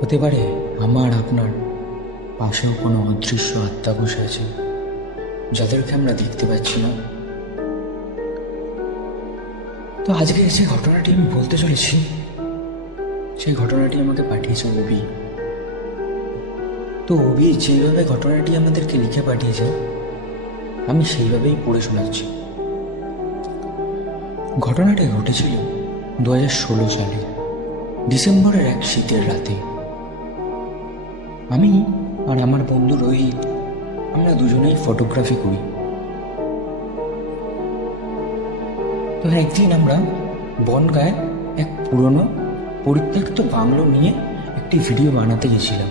হতে পারে আমার আপনার পাশেও কোনো অদৃশ্য আত্মা বসে আছে, যাদেরকে আমরা দেখতে পাচ্ছি না। তো আজকে যে ঘটনাটি আমি বলতে চলেছি, সেই ঘটনাটি আমাকে পাঠিয়েছে অভি। তো অভি যেভাবে ঘটনাটি আমাদেরকে লিখে পাঠিয়েছে, আমি সেইভাবেই পড়ে শোনাচ্ছি। ঘটনাটি ঘটেছিল 2016 সালে ডিসেম্বরের এক শীতের রাতে। আমি আর আমার বন্ধু রোহিত, আমরা দুজনেই ফটোগ্রাফি করি। তো একদিন আমরা বনগাঁয় এক পুরনো পরিত্যক্ত বাংলো নিয়ে একটি ভিডিও বানাতে গেছিলাম।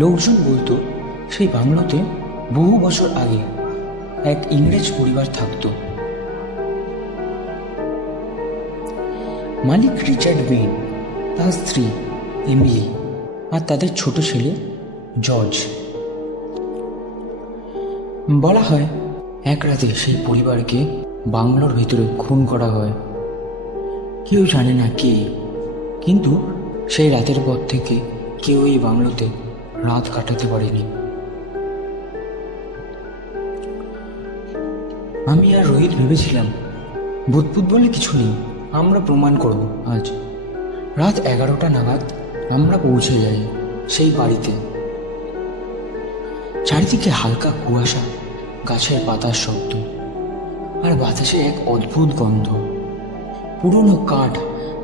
লোকজন বলতো সেই বাংলোতে বহু বছর আগে এক ইংরেজ পরিবার থাকত। মালিক রিচার্ড বেন, তার স্ত্রী এমিলি আর তাদের ছোট ছেলে জর্জ। বলা হয় এক রাতে সেই পরিবারকে বাংলোর ভিতরে খুন করা হয়। কেউ জানে না কে, কিন্তু সেই রাতের পর থেকে কেউ এই বাংলোতে রাত কাটাতে পারেনি। আমি আর রোহিত ভেবেছিলাম ভূতভূত বলে কিছু নেই, আমরা প্রমাণ করব। আজ রাত 11টা নাগাদ আমরা পৌঁছে যাই সেই বাড়িতে। চারিদিকে হালকা কুয়াশা, গাছের পাতার শব্দ, আর বাতাসে এক অদ্ভুত গন্ধ। পুরনো কাঠ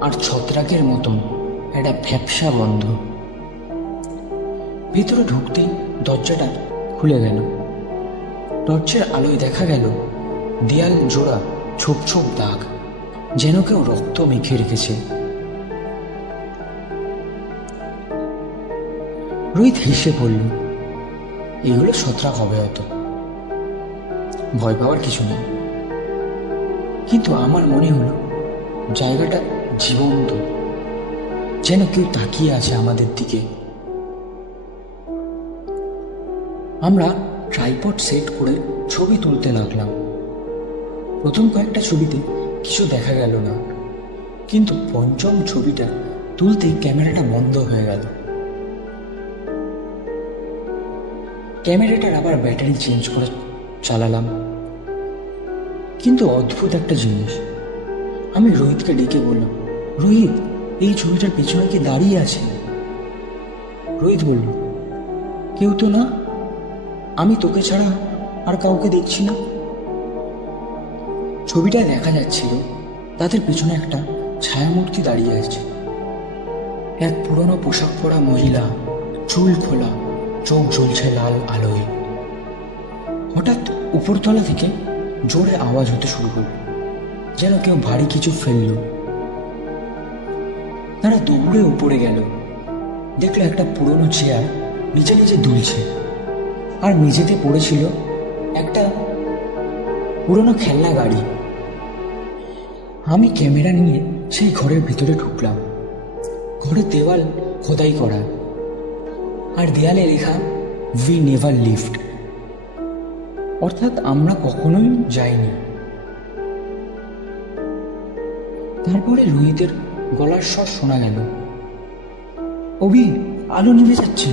আর ছত্রাকের মতন একটা ভ্যাপসা গন্ধ। ভেতরে ঢুকতেই দরজাটা খুলে গেল। টর্চের আলোয় দেখা গেল দেয়াল জোড়া ছোপ ছোপ দাগ, যেন কেউ রক্ত মেখে রেখেছে। রোহিত হেসে বলল, এগুলো ছত্রাক হবে হয়তো, ভয় পাওয়ার কিছু নেই। কিন্তু আমার মনে হলো জায়গাটা জীবন্ত, যেন কেউ তাকিয়ে আছে আমাদের দিকে। আমরা ট্রাইপড সেট করে ছবি তুলতে লাগলাম। প্রথম কয়েকটা ছবিতে কিছু দেখা গেল না, কিন্তু পঞ্চম ছবিটা তুলতেই ক্যামেরাটা বন্ধ হয়ে গেল। ক্যামেরাটার আবার ব্যাটারি চেঞ্জ করে চালালাম, কিন্তু অদ্ভুত একটা জিনিস। আমি রোহিতকে ডেকে বললাম, রোহিত, এই ছবিটার পেছনে কি দাঁড়িয়ে আছে? রোহিত বলল, কেউ তো না, আমি তোকে ছাড়া আর কাউকে দেখছি না। ছবিটায় দেখা যাচ্ছিল তাদের পেছনে একটা ছায়ামূর্তি দাঁড়িয়ে আছে। এক পুরনো পোশাক পরা মহিলা, চুল খোলা, চোখ জ্বলছে লাল আলোয়। হঠাৎ উপরতলা থেকে জোরে আওয়াজ হতে শুরু করল, যেন কেউ ভারী কিছু ফেলল। তারা দৌড়ে উপরে গেল, দেখলো একটা পুরনো চেয়ার নিচে নিচে দুলছে, আর মেঝেতে পড়েছিল একটা পুরনো খেলনা গাড়ি। আমি ক্যামেরা নিয়ে সেই ঘরের ভিতরে ঢুকলাম। ঘরের দেওয়াল খোদাই করা, আর দেয়ালে লেখা উই নেভার লিভড, অর্থাৎ আমরা কখনোই যাইনি। তারপরে রোহিতের গলার স্বর শোনা গেল, অভি, আলো নিভে যাচ্ছে।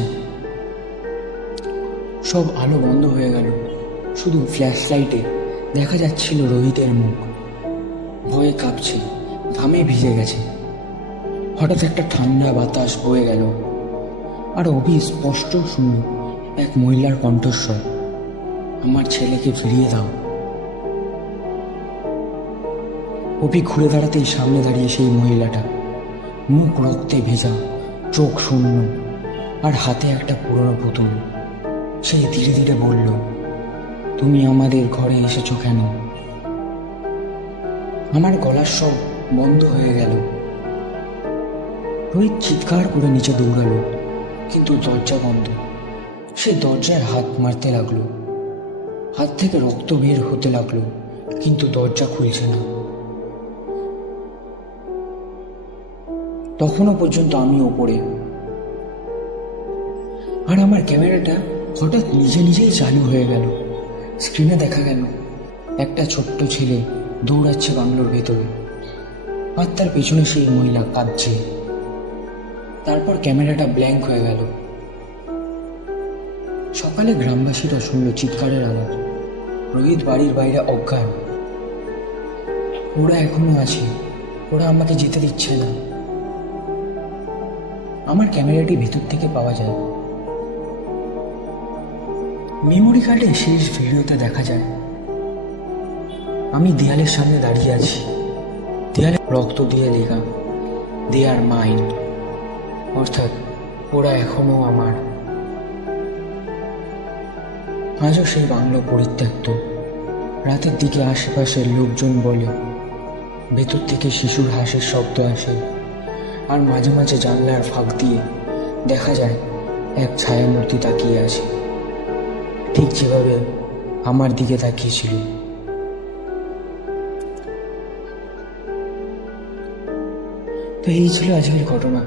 সব আলো বন্ধ হয়ে গেল, শুধু ফ্ল্যাশ লাইটে দেখা যাচ্ছিল রোহিতের মুখ। ভয়ে কাঁপছে, ঘামে ভিজে গেছে। হঠাৎ একটা ঠান্ডা বাতাস বয়ে গেল, আর অভি স্পষ্ট শুনল এক মহিলার কণ্ঠস্বর, আমার ছেলেকে ফিরিয়ে দাও। অভি ঘুরে দাঁড়াতেই সামনে দাঁড়িয়ে সেই মহিলাটা, মুখ রক্তে ভেজা, চোখ শূন্য, আর হাতে একটা পুরনো পুতুল। সেই ধীরে ধীরে বলল, তুমি আমাদের ঘরে এসেছো কেন? আমার গলার সব বন্ধ হয়ে গেল। রোহিত চিৎকার করে নিচে দৌড়ালো, কিন্তু দরজা বন্ধ। সে দরজায় হাত মারতে লাগলো, হাত থেকে রক্ত বের হতে লাগলো, কিন্তু দরজা খুলছে না। তখনও পর্যন্ত আমি ওপরে, আর আমার ক্যামেরাটা হঠাৎ নিজে নিজেই চালু হয়ে গেল। স্ক্রিনে দেখা গেল একটা ছোট্ট ছেলে দৌড়াচ্ছে বাংলোর ভেতরে, আর তার পেছনে সেই মহিলা কাঁদছে। তারপর ক্যামেরাটা ব্ল্যাঙ্ক হয়ে গেল। সকালে গ্রামবাসীরা শুনল চিৎকারের আওয়াজ। রোহিত বাড়ির বাইরে অজ্ঞান। ওরা এখনো আছে, ওরা আমাকে যেতে দিচ্ছে না। আমার ক্যামেরাটি ভেতর থেকে পাওয়া যায়। মেমোরি কার্ডে শেষ ভিডিওতে দেখা যায় আমি দেয়ালের সামনে দাঁড়িয়ে আছি। দেয়ালে রক্ত দিয়ে লেখা, দে আর মাইন, অর্থাৎ ওরা এখনো আমার। আজও সেই বাংলো পরিত্যক্ত। রাতের দিকে আশেপাশের লোকজন বলে ভেতর থেকে শিশুর হাসির শব্দ আসে, আর মাঝে মাঝে জানলার ফাঁক দিয়ে দেখা যায় এক ছায়ামূর্তি তাকিয়ে আছে, ঠিক যেভাবে আমার দিকে তাকিয়েছিল। তো এই ছিল আজকের ঘটনা।